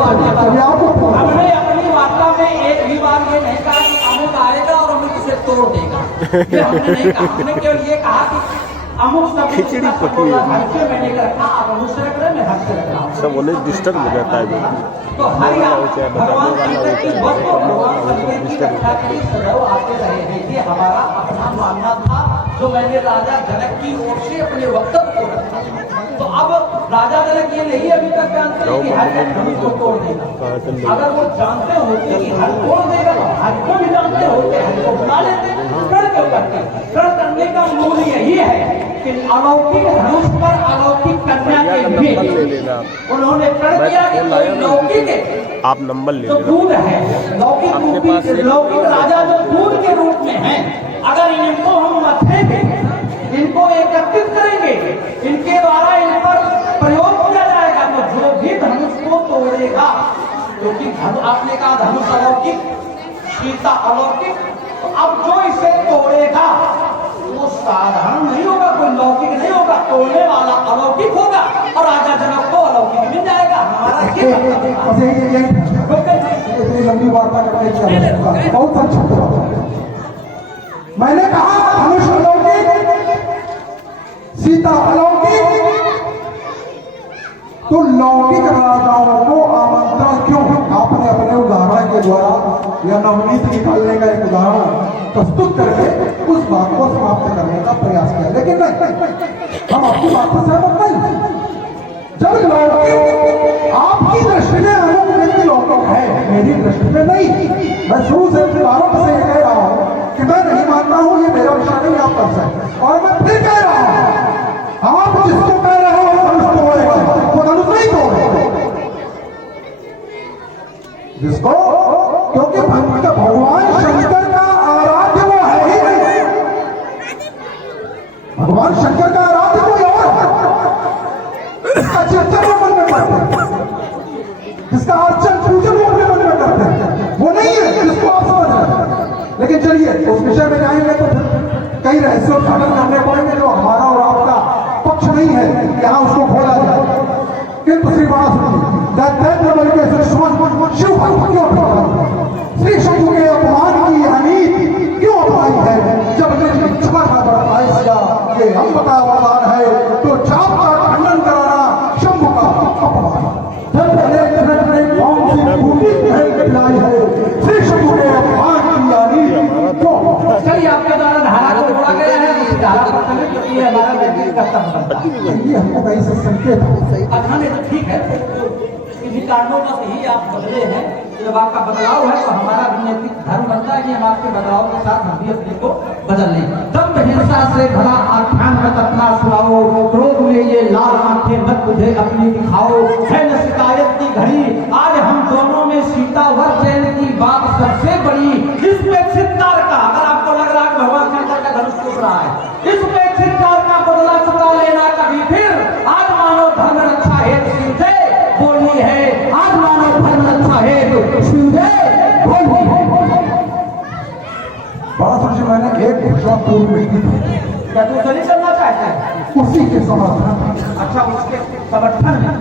हमने अपनी वार्ता में एक भी बार ये नहीं कहा कि अमुक आएगा और अमुक इसे तोड़ देगा ये हमने नहीं कहा हमने केवल ये कहा कि अमुक सब खिचड़ी पकी है मैंने रखा अब अमुक से रख रहे मैं हक से रख रहा हूँ सब उन्हें डिस्टर्ब हो जाता है तो हरिया भगवान शंकर की वस्तु भगवान शंकर की रक्षा के लिए सदैव आते रहे हैं ये हमारा अपना मानना था जो मैंने राजा जनक की ओर से अपने वक्तव्य को रखा तो अब राजा जनक ये नहीं अभी तक जानते हैं कि हर धनुष को तोड़ देगा अगर वो जानते होते कि हर तोड़ देगा तो हर को भी जानते होते हर को बुला लेते प्रण क्यों करते प्रण करने का मूल यही है कि अलौकिक धनुष पर अलौकिक कन्या के लिए उन्होंने प्रण किया कि कोई लौकिक आप नंबर ले जो दूध है लौकिक राजा जो दूध के रूप में है अगर इनको हम मथेंगे इनको एकत्रित करेंगे इनके द्वारा इन पर प्रयोग किया जाएगा तो जो भी धनुष को तोड़ेगा क्योंकि आपने कहा धनुष अलौकिक सीता अलौकिक तो अब जो इसे तोड़ेगा वो साधारण नहीं होगा कोई लौकिक नहीं होगा तोड़ने वाला अलौकिक होगा और राजा जनक को अलौकिक मिल जाएगा हमारा इतनी लंबी वार्ता करने की आवश्यकता बहुत संक्षिप्त बात मैंने कहा धनुष अलौकिक सीता अलौकिक तो लौकिक राजाओं को आमंत्रण क्यों आपने अपने उदाहरण के द्वारा या नवनीत निकालने का एक उदाहरण प्रस्तुत करके उस बात को समाप्त करने का प्रयास किया लेकिन नहीं हम आपकी बात से सहमत नहीं जब लौकिक आपकी दृष्टि में अमुक व्यक्ति लौकिक है मेरी दृष्टि में नहीं मैं शुरू से प्रारंभ से कह रहा हूं कि मैं नहीं मानता हूं ये मेरा विषय नहीं आप कर सकते और मैं फिर कह रहा हूं आप जिसको कह रहे हो धनुष तोड़ेगा वो धनुष नहीं तोड़ेगा जिसको क्योंकि भगवान शंकर का आराध्य वो है ही नहीं भगवान शंकर का आराध्य कोई और है इसका चिंतन मन में पड़ता है जिसका लेकिन चलिए उस विषय में जाएंगे तो फिर कई रहस्योद्घाटन करने पड़ेंगे जो हमारा और आपका पक्ष नहीं है, यहाँ उसको खोला जाए। किंतु श्री दैत्येंद्र बल के दुश्मन शिव भक्त क्यों श्री शंभु के अपमान की हानि क्यों अपनाई है? जब इच्छा का बड़ा ये हम का अवतार है तो चाप का खंडन कराना शंभु का अपमान। जब कौन सी भूमि है श्री शंभु के अपमान की हानि क्यों? चलिए आपके द्वारा धारा को जोड़ा गया है, इस धारा पर चले क्योंकि ये हमारा व्यक्तिगत कर्तव्य बनता है। ये हमको कहीं से संकेत है। अच्छा नहीं तो ठीक है, किसी कारणों से ही आप बदले हैं, जब आपका बदलाव है तो हमारा भी नैतिक धर्म बनता है कि हम आपके बदलाव के साथ हम भी अपने को बदल लें। तब हिंसा से भला आख्यान मत अपना सुनाओ, क्रोध में ये लाल आंखें मत मुझे अपनी दिखाओ। है न शिकायत की घड़ी आज हम दोनों में, सीता व चैन की बात सबसे बड़ी। इस पेक्षित काल का, अगर आपको लग रहा है भगवान शंकर का धनुष टूट रहा है, इस पेक्षित काल का बदला चुका लेना कभी फिर। आज मानो धर्म रक्षा हेतु शिव से बोली है, आज मानो धर्म रक्षा हेतु शिव से बोली है। बड़ा सोचिए, मैंने एक घोषणा पूर्व में की थी, क्या तू चली चलना चाहता है? उसी के समर्थन, अच्छा उसके समर्थन में,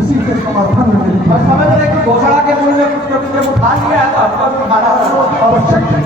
उसी के समर्थन में मेरी और समझ रहे कि घोषणा के मूल में कुछ कभी जब उठा लिया है तो आपका भी उठाना होगा। आवश्यक है।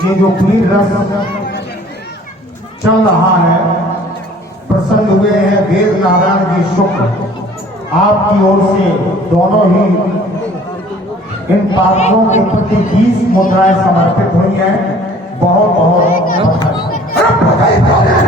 ये जो वीर रस चल रहा है, प्रसन्न हुए हैं वेद नारायण जी शुक्र, आपकी ओर से दोनों ही इन पात्रों के प्रति 20 मुद्राएं समर्पित हुई हैं। बहुत बहुत बधाई।